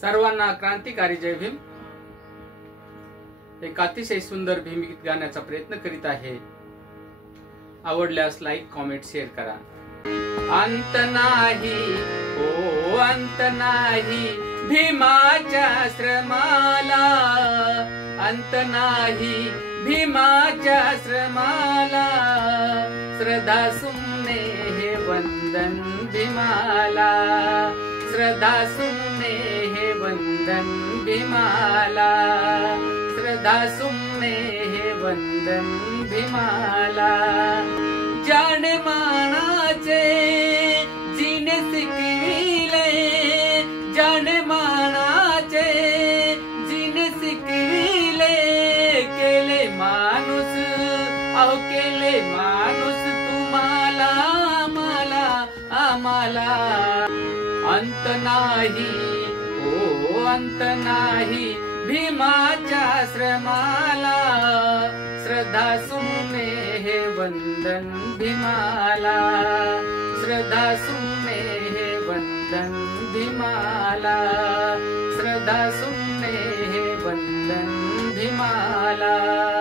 सर्वांना क्रांतिकारी जय भीम. एक अतिशय सुंदर भीमगीत गाण्याचा प्रयत्न करीत आहे. आवडल्यास लाईक कॉमेंट शेअर करा. अंत नाही हो अंत नाही भीमाच्या श्रमाला, अंत नाही भीमाच्या श्रमाला. श्रद्धा सुमने हे वंदन भीमाला, श्रद्धा सुमने हे वंदन भीमाला, श्रद्धा सुमने हे वंदन भीमाला. जानमानाचे जिने शिकविले, जानमानाचे जिने शिकविले. केले माणूस अहो केले माणूस तुम्हाला आम्हाला आम्हाला. अंत नाही हो अंत नाही भीमाच्या श्रमाला. श्रद्धा सुमने हे वंदन भीमाला, श्रद्धा सुमने हे वंदन भीमाला, श्रद्धा सुमने हे वंदन भीमाला.